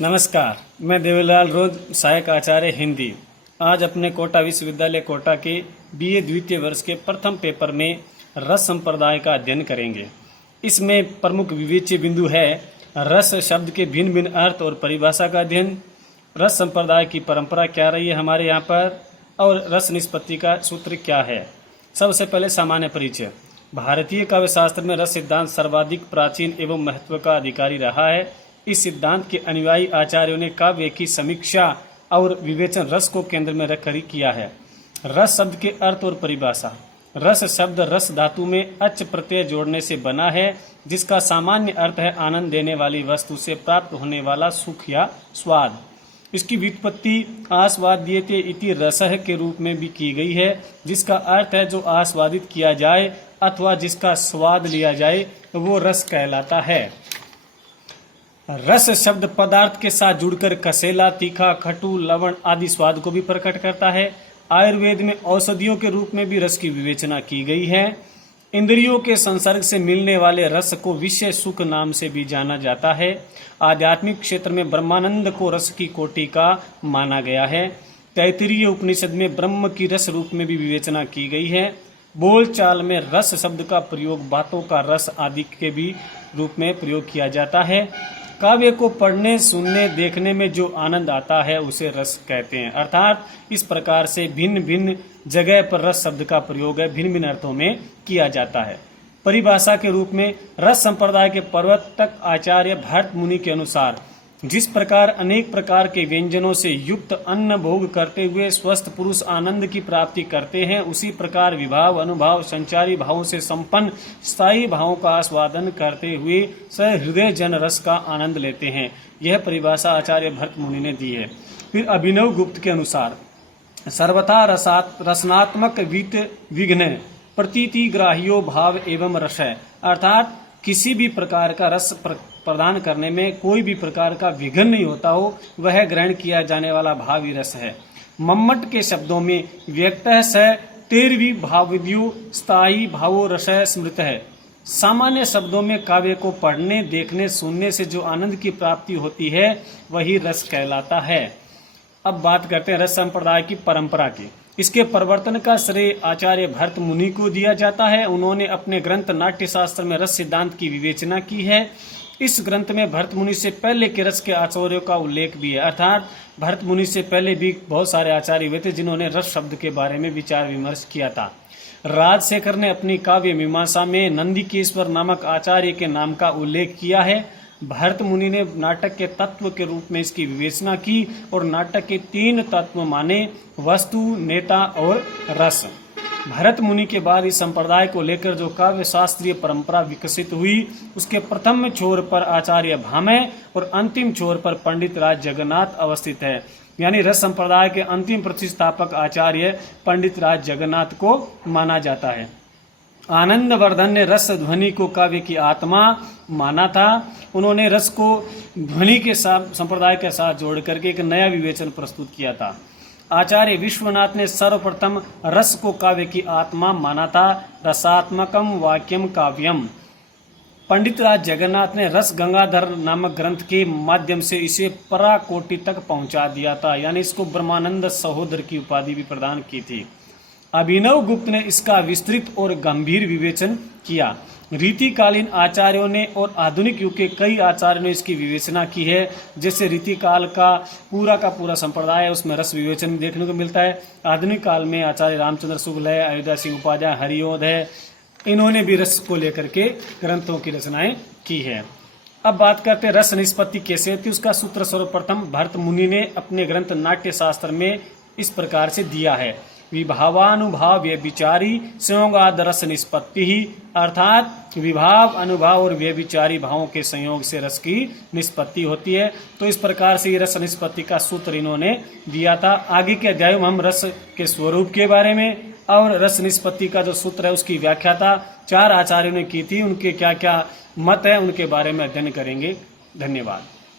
नमस्कार, मैं देवीलाल रोज, सहायक आचार्य हिंदी। आज अपने कोटा विश्वविद्यालय कोटा के बीए द्वितीय वर्ष के प्रथम पेपर में रस संप्रदाय का अध्ययन करेंगे। इसमें प्रमुख विवेच्य बिंदु है रस शब्द के भिन्न भिन्न अर्थ और परिभाषा का अध्ययन, रस संप्रदाय की परंपरा क्या रही है हमारे यहाँ पर, और रस निष्पत्ति का सूत्र क्या है। सबसे पहले सामान्य परिचय। भारतीय काव्य शास्त्र में रस सिद्धांत सर्वाधिक प्राचीन एवं महत्व का अधिकारी रहा है। इस सिद्धांत के अनुयायी आचार्यों ने काव्य की समीक्षा और विवेचन रस को केंद्र में रखकर किया है। रस शब्द के अर्थ और परिभाषा। रस शब्द रस धातु में अच प्रत्यय जोड़ने से बना है, जिसका सामान्य अर्थ है आनंद देने वाली वस्तु से प्राप्त होने वाला सुख या स्वाद। इसकी व्युत्पत्ति आस्वाद्यते इति रसः के रूप में भी की गई है, जिसका अर्थ है जो आस्वादित किया जाए अथवा जिसका स्वाद लिया जाए वो रस कहलाता है। रस शब्द पदार्थ के साथ जुड़कर कसेला, तीखा, खटू, लवण आदि स्वाद को भी प्रकट करता है। आयुर्वेद में औषधियों के रूप में भी रस की विवेचना की गई है। इंद्रियों के संसर्ग से मिलने वाले रस को विषय सुख नाम से भी जाना जाता है। आध्यात्मिक क्षेत्र में ब्रह्मानंद को रस की कोटि का माना गया है। तैत्तिरीय उपनिषद में ब्रह्म की रस रूप में भी विवेचना की गई है। बोलचाल में रस शब्द का प्रयोग बातों का रस आदि के भी रूप में प्रयोग किया जाता है। काव्य को पढ़ने, सुनने, देखने में जो आनंद आता है उसे रस कहते हैं। अर्थात इस प्रकार से भिन्न भिन्न जगह पर रस शब्द का प्रयोग है, भिन्न भिन्न अर्थों में किया जाता है। परिभाषा के रूप में रस संप्रदाय के प्रवर्तक आचार्य भरत मुनि के अनुसार जिस प्रकार अनेक प्रकार के व्यंजनों से युक्त अन्न भोग करते हुए स्वस्थ पुरुष आनंद की प्राप्ति करते हैं, उसी प्रकार विभाव, अनुभाव, संचारी भावों से संपन्न स्थायी भावों का आस्वादन करते हुए सहृदय जन रस का आनंद लेते हैं। यह परिभाषा आचार्य भरत मुनि ने दी है। फिर अभिनव गुप्त के अनुसार सर्वथा रसनात्मक विघ्न प्रतीति ग्राह्यो भाव एवं रस है, अर्थात किसी भी प्रकार का रस प्रदान करने में कोई भी प्रकार का विघ्न नहीं होता हो, वह ग्रहण किया जाने वाला भाव ही रस है। मम्मट के शब्दों में व्यक्तः स तेरवी भावव्यू स्थायी भावो रस स्मृत है। सामान्य शब्दों में काव्य को पढ़ने, देखने, सुनने से जो आनंद की प्राप्ति होती है वही रस कहलाता है। अब बात करते हैं रस संप्रदाय की परंपरा की। इसके प्रवर्तन का श्रेय आचार्य भरत मुनि को दिया जाता है। उन्होंने अपने ग्रंथ नाट्य शास्त्र में रस सिद्धांत की विवेचना की है। इस ग्रंथ में भरत मुनि से पहले के रस के आचार्यों का उल्लेख भी है, अर्थात भरत मुनि से पहले भी बहुत सारे आचार्य हुए थे जिन्होंने रस शब्द के बारे में विचार विमर्श किया था। राजशेखर ने अपनी काव्य मीमांसा में नंदिकेश्वर नामक आचार्य के नाम का उल्लेख किया है। भरत मुनि ने नाटक के तत्व के रूप में इसकी विवेचना की और नाटक के 3 तत्व माने वस्तु, नेता और रस। भरत मुनि के बाद इस संप्रदाय को लेकर जो काव्य शास्त्रीय परंपरा विकसित हुई, उसके प्रथम छोर पर आचार्य भामह और अंतिम छोर पर पंडित राज जगन्नाथ अवस्थित है। यानी रस संप्रदाय के अंतिम प्रतिष्ठापक आचार्य पंडित राज जगन्नाथ को माना जाता है। आनंदवर्धन ने रस ध्वनि को काव्य की आत्मा माना था। उन्होंने रस को ध्वनि के साथ संप्रदाय के साथ जोड़ करके एक नया विवेचन प्रस्तुत किया था। आचार्य विश्वनाथ ने सर्वप्रथम रस को काव्य की आत्मा माना था। रसात्मकम वाक्यम काव्यम। पंडित राज जगन्नाथ ने रस गंगाधर नामक ग्रंथ के माध्यम से इसे पराकोटि तक पहुंचा दिया था, यानी इसको ब्रह्मानंद सहोदर की उपाधि भी प्रदान की थी। अभिनव गुप्त ने इसका विस्तृत और गंभीर विवेचन किया। रीतिकालीन आचार्यों ने और आधुनिक युग के कई आचार्यों ने इसकी विवेचना की है। जैसे रीतिकाल का पूरा संप्रदाय है, उसमें रस विवेचन देखने को मिलता है। आधुनिक काल में आचार्य रामचंद्र शुक्ल है, अयोध्या सिंह उपाध्याय, हरिओद है, इन्होंने भी रस को लेकर के ग्रंथों की रचनाएं की है। अब बात करते हैं रस निष्पत्ति कैसे होती है। उसका सूत्र सर्वप्रथम भरत मुनि ने अपने ग्रंथ नाट्य शास्त्र में इस प्रकार से दिया है। विभावानुभाव व्यभिचारी संयोगाद रस निष्पत्ति ही, अर्थात विभाव, अनुभाव और व्यभिचारी भावों के संयोग से रस की निष्पत्ति होती है। तो इस प्रकार से ये रस निष्पत्ति का सूत्र इन्होंने दिया था। आगे के अध्याय में हम रस के स्वरूप के बारे में और रस निष्पत्ति का जो सूत्र है उसकी व्याख्या 4 आचार्यों ने की थी, उनके क्या क्या मत है उनके बारे में अध्ययन करेंगे। धन्यवाद।